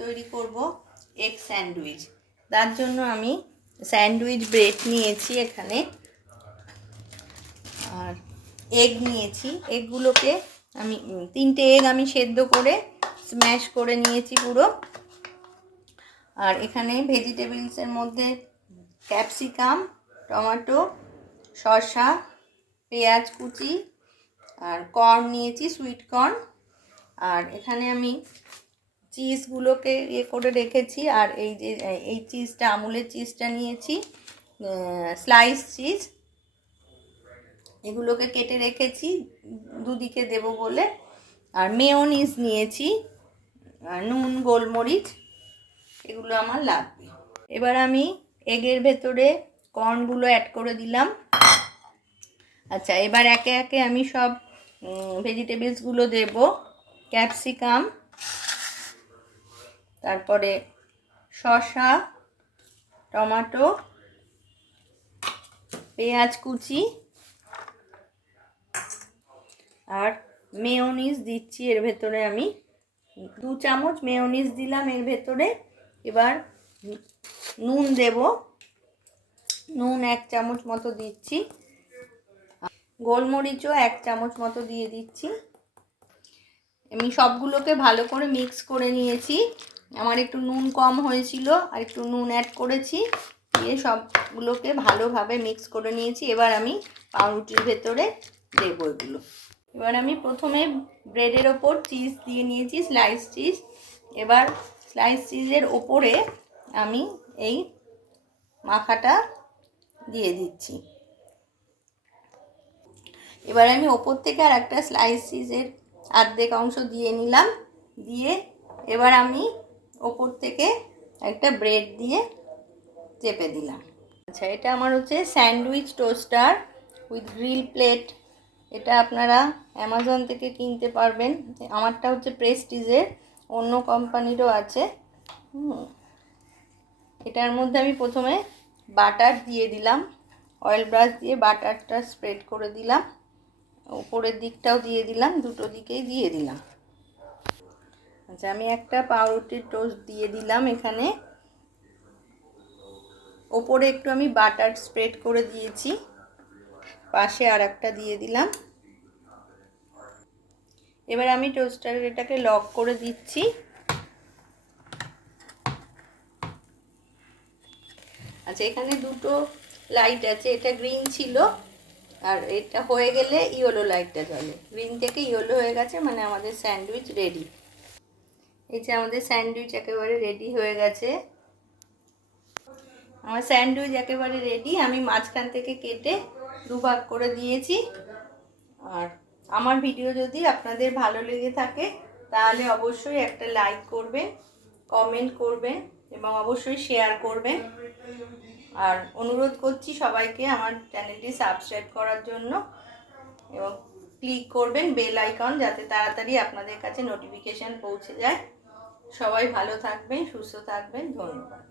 তৈরি করব egg sandwich. তার জন্য আমি স্যান্ডউইচ ব্রেড নিয়েছি এখানে, আর এগ নিয়েছি। এগগুলোকে আমি 3টে এগ আমি সেদ্ধ করে স্ম্যাশ করে নিয়েছি পুরো। আর এখানে ভেজিটেবলসের মধ্যে ক্যাপসিকাম, টমেটো, শসা, পেঁয়াজ কুচি আর কর্ন নিয়েছি, সুইট কর্ন। আর এখানে আমি চিজগুলোকে করে রেখেছি। আর এই যে এই চিজটা, আমুলের চিজটা নিয়েছি, স্লাইস চিজ, এগুলোকে কেটে রেখেছি দুদিকে দেব বলে। আর মেয়োনিজ নিয়েছি, নুন, গোলমরিচ, এগুলো আমার লাগবে। এবার আমি এগের ভেতরে কর্নগুলো অ্যাড করে দিলাম। আচ্ছা, এবার একে একে আমি সব ভেজিটেবলসগুলো দেব। ক্যাপসিকাম, তারপরে শসা, টমেটো, পেঁয়াজ কুচি আর মেয়োনিজ দিচ্ছি এর ভেতরে। আমি 2 চামচ মেয়োনিজ দিলাম এর ভেতরে। এবার নুন দেব, নুন 1 চামচ মতো দিচ্ছি। গোলমরিচও 1 চামচ মতো দিয়ে দিচ্ছি। আমি সবগুলোকে ভালো করে মিক্স করে নিয়েছি। আমার একটু নুন কম হয়েছিল, আর একটু নুন অ্যাড করেছি, দিয়ে সবগুলোকে ভালোভাবে মিক্স করে নিয়েছি। এবার আমি পাউরুটির ভেতরে দেবো এগুলো। এবার আমি প্রথমে ব্রেডের ওপর চিজ দিয়ে নিয়েছি, স্লাইস চিজ। এবার স্লাইস চিজের ওপরে আমি এই মাখাটা দিয়ে দিচ্ছি। এবার আমি ওপর থেকে আর একটা স্লাইস চিজের অর্ধেক অংশ দিয়ে নিলাম। দিয়ে এবার আমি ওপর থেকে একটা ব্রেড দিয়ে চেপে দিলাম। আচ্ছা, এটা আমার হচ্ছে sandwich toaster with grill plate. এটা আপনারা অ্যামাজন থেকে কিনতে পারবেন। আমারটা হচ্ছে প্রেস্টিজের, অন্য কোম্পানিরও আছে। এটার মধ্যে আমি প্রথমে বাটার দিয়ে দিলাম, অয়েল ব্রাশ দিয়ে বাটারটা স্প্রেড করে দিলাম। উপরের দিকটাও দিয়ে দিলাম, দুটো দিকেই দিয়ে দিলাম। আচ্ছা, আমি একটা পাউরুটির টোস্ট দিয়ে দিলাম এখানে। ওপরে একটু আমি বাটার স্প্রেড করে দিয়েছি, পাশে আর একটা দিয়ে দিলাম। এবার আমি টোস্টারের এটাকে লক করে দিচ্ছি। আচ্ছা, এখানে দুটো লাইট আছে, এটা গ্রিন ছিল, আর এটা হয়ে গেলে ইয়েলো লাইটটা জ্বলে। গ্রিন থেকে ইয়েলো হয়ে গেছে, মানে আমাদের স্যান্ডউইচ রেডি। এই যে আমাদের স্যান্ডউইচ একেবারে রেডি হয়ে গেছে। আমার স্যান্ডউইচ একেবারে রেডি। আমি মাঝখান থেকে কেটে দুভাগ করে দিয়েছি। আর আমার ভিডিও যদি আপনাদের ভালো লেগে থাকে তাহলে অবশ্যই একটা লাইক করবেন, কমেন্ট করবেন এবং অবশ্যই শেয়ার করবেন। আর অনুরোধ করছি সবাইকে আমার চ্যানেলটি সাবস্ক্রাইব করার জন্য, এবং ক্লিক করবেন বেল আইকন, যাতে তাড়াতাড়ি আপনাদের কাছে নোটিফিকেশান পৌঁছে যায়। সবাই ভালো থাকবেন, সুস্থ থাকবেন। ধন্যবাদ।